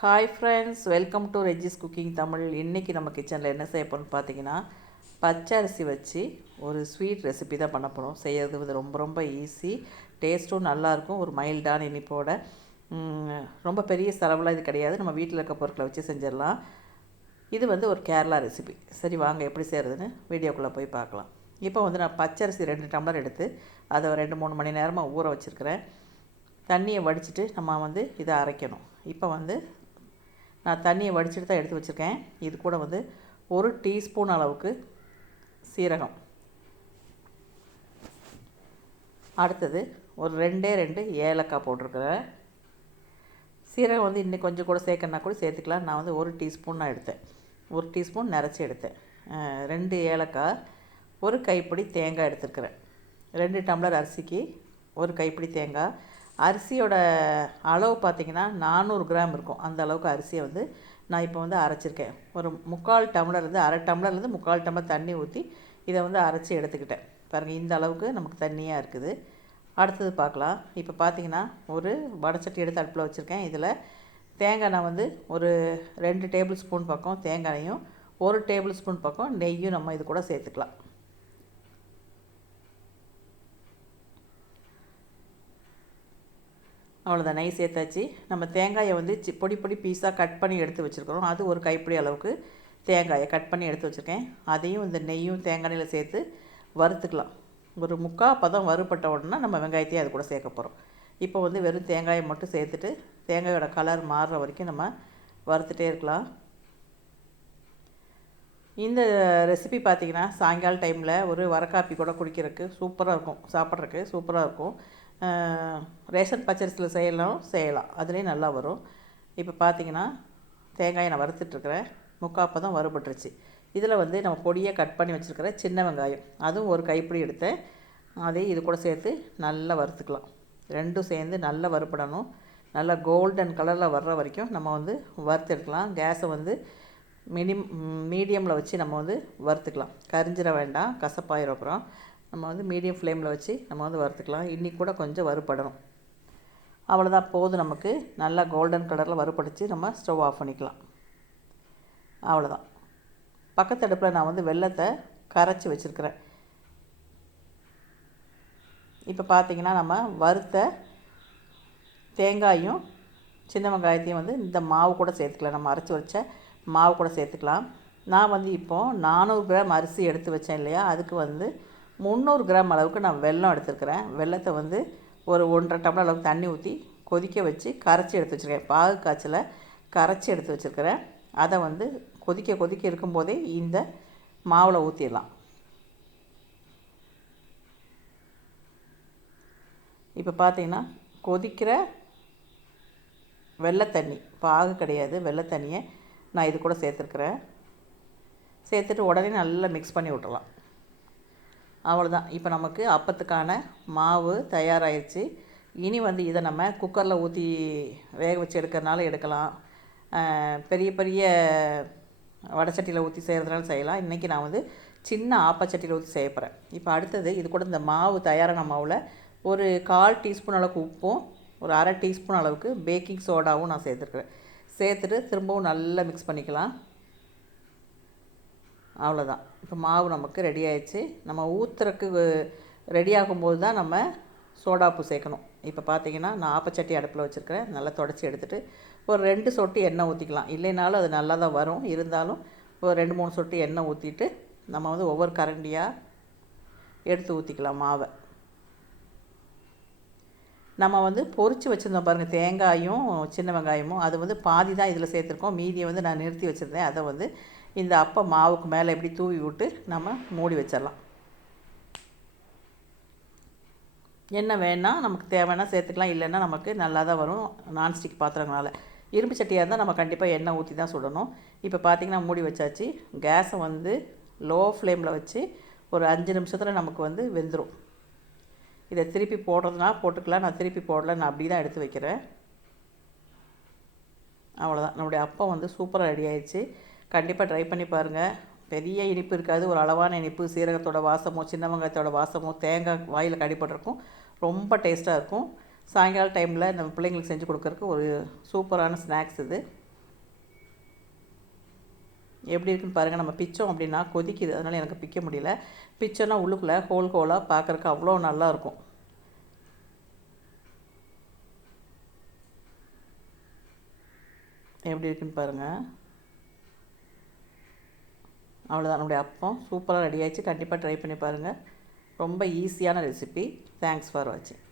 Hi friends welcome to Regis cooking Tamil இன்றைக்கி நம்ம கிச்சனில் என்ன செய்ய போகிறோம்னு பார்த்தீங்கன்னா பச்சை அரிசி வச்சு ஒரு ஸ்வீட் ரெசிபி தான் பண்ண போகிறோம் செய்யறது வந்து ரொம்ப ரொம்ப ஈஸி டேஸ்ட்டும் நல்லாயிருக்கும் ஒரு மைல்டான இனிப்போட. ரொம்ப பெரிய செலவுலாம் இது கிடையாது. நம்ம வீட்டில் இருக்க பொருட்களை வச்சு செஞ்சிடலாம். இது வந்து ஒரு கேரளா ரெசிபி சரி வாங்க எப்படி செய்கிறதுன்னு வீடியோக்குள்ளே போய் பார்க்கலாம். இப்போ வந்து நான் பச்சரிசி ரெண்டு டம்ளர் எடுத்து அதை ரெண்டு மூணு மணி நேரமாக ஊற வச்சுருக்கிறேன். தண்ணியை வடிச்சிட்டு நம்ம வந்து இதை அரைக்கணும். இப்போ வந்து நான் தண்ணியை வடிச்சிட்டு தான் எடுத்து வச்சுருக்கேன். இது கூட வந்து ஒரு டீஸ்பூன் அளவுக்கு சீரகம். அடுத்தது ஒரு ரெண்டே ரெண்டு ஏலக்காய் போட்டிருக்கிறேன். சீரகம் வந்து இன்னும் கொஞ்சம் கூட சேர்க்கணுன்னா கூட சேர்த்துக்கலாம். நான் வந்து ஒரு டீஸ்பூன் நான் எடுத்தேன். ஒரு டீஸ்பூன் நிறச்சி எடுத்தேன். ரெண்டு ஏலக்காய் ஒரு கைப்பிடி தேங்காய் எடுத்துருக்குறேன். ரெண்டு டம்ளர் அரிசிக்கு ஒரு கைப்பிடி தேங்காய் அரிசியோட அளவு பார்த்திங்கன்னா நானூறு கிராம் இருக்கும். அந்த அளவுக்கு அரிசியை வந்து நான் இப்போ வந்து அரைச்சிருக்கேன். ஒரு முக்கால் டம்ளர்லேருந்து அரை டம்ளர்லேருந்து முக்கால் டம்ளர் தண்ணி ஊற்றி இதை வந்து அரைச்சி எடுத்துக்கிட்டேன். பாருங்கள் இந்த அளவுக்கு நமக்கு தண்ணியாக இருக்குது. அடுத்தது பார்க்கலாம். இப்போ பார்த்தீங்கன்னா ஒரு வடச்சட்டி எடுத்து அடுப்பில் வச்சுருக்கேன். இதில் தேங்காய் நான் வந்து ஒரு ரெண்டு டேபிள் ஸ்பூன் பக்கம் தேங்காயும் ஒரு டேபிள் ஸ்பூன் பக்கம் நெய்யும் நம்ம இது கூட சேர்த்துக்கலாம். அவ்வளோதான் நைஸ் சேர்த்தாச்சு. நம்ம தேங்காயை வந்து சி பொடி பொடி பீஸாக கட் பண்ணி எடுத்து வச்சுருக்கிறோம். அது ஒரு கைப்பிடி அளவுக்கு தேங்காயை கட் பண்ணி எடுத்து வச்சுருக்கேன். அதையும் இந்த நெய்யும் தேங்காய் எண்ணெயில் சேர்த்து வறுத்துக்கலாம். ஒரு முக்கால் பதம் வறுபட்ட உடனே நம்ம வெங்காயத்தையும் அது கூட சேர்க்க போகிறோம் இப்போ வந்து வெறும் தேங்காயை மட்டும் சேர்த்துட்டு தேங்காயோட கலர் மாறுற வரைக்கும் நம்ம வறுத்துட்டே இருக்கலாம். இந்த ரெசிபி பார்த்தீங்கன்னா சாயங்கால டைமில் ஒரு வரக்காப்பி கூட குடிக்கிறதுக்கு சூப்பராக இருக்கும். சாப்பிட்றதுக்கு சூப்பராக இருக்கும். ரேஷன் பச்சரிசியில் செய்யலாம் செய்யலாம். அதுலேயும் நல்லா வரும். இப்போ பார்த்தீங்கன்னா தேங்காயை நான் வறுத்துட்ருக்கிறேன் தான் வறுபட்டுருச்சு. இதில் வந்து நம்ம பொடியை கட் பண்ணி வச்சுருக்கிற சின்ன வெங்காயம். அதுவும் ஒரு கைப்பிடி எடுத்தேன். அதையும் இது கூட சேர்த்து நல்லா வறுத்துக்கலாம். ரெண்டும் சேர்ந்து நல்லா வறுப்படணும் நல்லா கோல்டன் கலரில் வர்ற வரைக்கும் நம்ம வந்து வறுத்தெடுக்கலாம் கேஸை வந்து மினிம் மீடியமில் வச்சு நம்ம வந்து வறுத்துக்கலாம். கரிஞ்சிட வேண்டாம். கசப்பாயிரும் அப்புறம். நம்ம வந்து மீடியம் ஃப்ளேமில் வச்சு நம்ம வந்து வறுத்துக்கலாம். இன்றைக்கி கூட கொஞ்சம் வறுபடணும். அவ்வளோதான் போதும் நமக்கு. நல்லா கோல்டன் கலரில் வறுபடிச்சு நம்ம ஸ்டவ் ஆஃப் பண்ணிக்கலாம். அவ்வளோதான் பக்கத்து அடுப்பில் நான் வந்து வெள்ளத்தை கரைச்சி வச்சுருக்கிறேன். இப்போ பார்த்திங்கன்னா நம்ம வறுத்த தேங்காயும் சின்ன வெங்காயத்தையும் வந்து இந்த மாவு கூட சேர்த்துக்கலாம். நம்ம அரைச்சி வச்ச மாவு கூட சேர்த்துக்கலாம். நான் வந்து இப்போது நானூறு கிராம் அரிசி எடுத்து வச்சேன் இல்லையா? அதுக்கு வந்து முந்நூறு கிராம் அளவுக்கு நான் வெல்லம் எடுத்துருக்கிறேன். வெல்லத்தை வந்து ஒரு ஒன்றரை டம்ளர் அளவுக்கு தண்ணி ஊற்றி கொதிக்க வச்சு கரைச்சி எடுத்து வச்சுருக்கேன். பாகு காய்ச்சல கரைச்சி எடுத்து வச்சுருக்கிறேன். அதை வந்து கொதிக்க கொதிக்க இருக்கும்போதே இந்த மாவில் ஊற்றிடலாம் இப்போ பார்த்தீங்கன்னா கொதிக்கிற வெள்ளை தண்ணி பாகு கிடையாது வெள்ளை தண்ணியை நான் இது கூட சேர்த்துருக்குறேன். சேர்த்துட்டு உடனே நல்லா மிக்ஸ் பண்ணி விட்டுலாம் அவ்வளோதான் இப்போ நமக்கு அப்பத்துக்கான மாவு தயாராகிடுச்சு இனி வந்து இதை நம்ம குக்கரில் ஊற்றி வேக வச்சு எடுக்கிறனால எடுக்கலாம். பெரிய பெரிய வடைச்சட்டியில் ஊற்றி செய்கிறதுனால செய்யலாம். இன்றைக்கி நான் வந்து சின்ன ஆப்பச்சட்டியில் ஊற்றி செய்ய போகிறேன் இப்போ அடுத்தது இது கூட இந்த மாவு தயாரான மாவில் ஒரு கால் டீஸ்பூன் அளவுக்கு உப்பும் ஒரு அரை டீஸ்பூன் அளவுக்கு பேக்கிங் சோடாவும் நான் சேர்த்துருக்குறேன். சேர்த்துட்டு திரும்பவும் நல்லா மிக்ஸ் பண்ணிக்கலாம். அவ்வளோதான் இப்போ மாவு நமக்கு ரெடி ஆயிடுச்சு. நம்ம ஊற்றுறக்கு ரெடி ஆகும்போது தான் நம்ம சோடாப்பு சேர்க்கணும். இப்போ பார்த்தீங்கன்னா நான் ஆப்பச்சட்டி அடுப்பில் வச்சுருக்கிறேன். நல்லா தொடச்சி எடுத்துகிட்டு ஒரு ரெண்டு சொட்டு எண்ணெய் ஊற்றிக்கலாம் இல்லைனாலும் அது நல்லா தான் வரும். இருந்தாலும் ஒரு ரெண்டு மூணு சொட்டு எண்ணெய் ஊற்றிட்டு நம்ம வந்து ஒவ்வொரு கரண்டியாக எடுத்து ஊற்றிக்கலாம் மாவை. நம்ம வந்து பொறிச்சு வச்சுருந்தோம் பாருங்கள் தேங்காயும் சின்ன வெங்காயமும். அது வந்து பாதி தான் இதில் சேர்த்துருக்கோம். மீதியை வந்து நான் நிறுத்தி வச்சுருந்தேன். அதை வந்து இந்த அப்ப மாவுக்கு மேலே இப்படி தூவி விட்டு நம்ம மூடி வச்சிடலாம். என்ன வேணால் நமக்கு தேவைன்னா சேர்த்துக்கலாம். இல்லைன்னா நமக்கு நல்லா தான் வரும் நான்ஸ்டிக் பாத்திரங்களால். இரும்பு சட்டியாக இருந்தால் நம்ம கண்டிப்பாக எண்ணெய் ஊற்றி தான் சுடணும். இப்போ பார்த்தீங்கன்னா மூடி வச்சாச்சு. கேஸை வந்து லோ ஃப்ளேமில் வச்சு ஒரு அஞ்சு நிமிஷத்தில் நமக்கு வந்து வெந்துடும் இதை திருப்பி போடுறதுனா போட்டுக்கலாம் நான் திருப்பி போடல நான் அப்படி தான் எடுத்து வைக்கிறேன். அவ்வளோதான் நம்முடைய அப்பம் வந்து சூப்பராக ரெடி ஆயிடுச்சு. கண்டிப்பாக ட்ரை பண்ணி பாருங்கள் பெரிய இனிப்பு இருக்காது. ஒரு அளவான இனிப்பு சீரகத்தோட வாசமோ சின்ன வெங்காயத்தோட வாசமோ தேங்காய் வாயில் கடிப்பட்டிருக்கும் ரொம்ப டேஸ்ட்டாக இருக்கும். சாயங்கால டைமில் நம்ம பிள்ளைங்களுக்கு செஞ்சு கொடுக்குறக்கு ஒரு சூப்பரான ஸ்நாக்ஸ் இது. எப்படி இருக்குன்னு பாருங்கள் நம்ம பிச்சோம் அப்படின்னா கொதிக்குது. அதனால் எனக்கு பிக்க முடியல. பிச்சோன்னா உள்ளுக்குள்ளே ஹோல் ஹோலாக பார்க்குறக்கு அவ்வளோ நல்லாயிருக்கும் எப்படி இருக்குன்னு பாருங்கள் அவ்வளோதான் நம்முடைய அப்பம் சூப்பராக ரெடி ஆயிடுச்சு. கண்டிப்பாக ட்ரை பண்ணி பாருங்கள் ரொம்ப ஈஸியான ரெசிபி தேங்க்ஸ் ஃபார் வாட்சிங்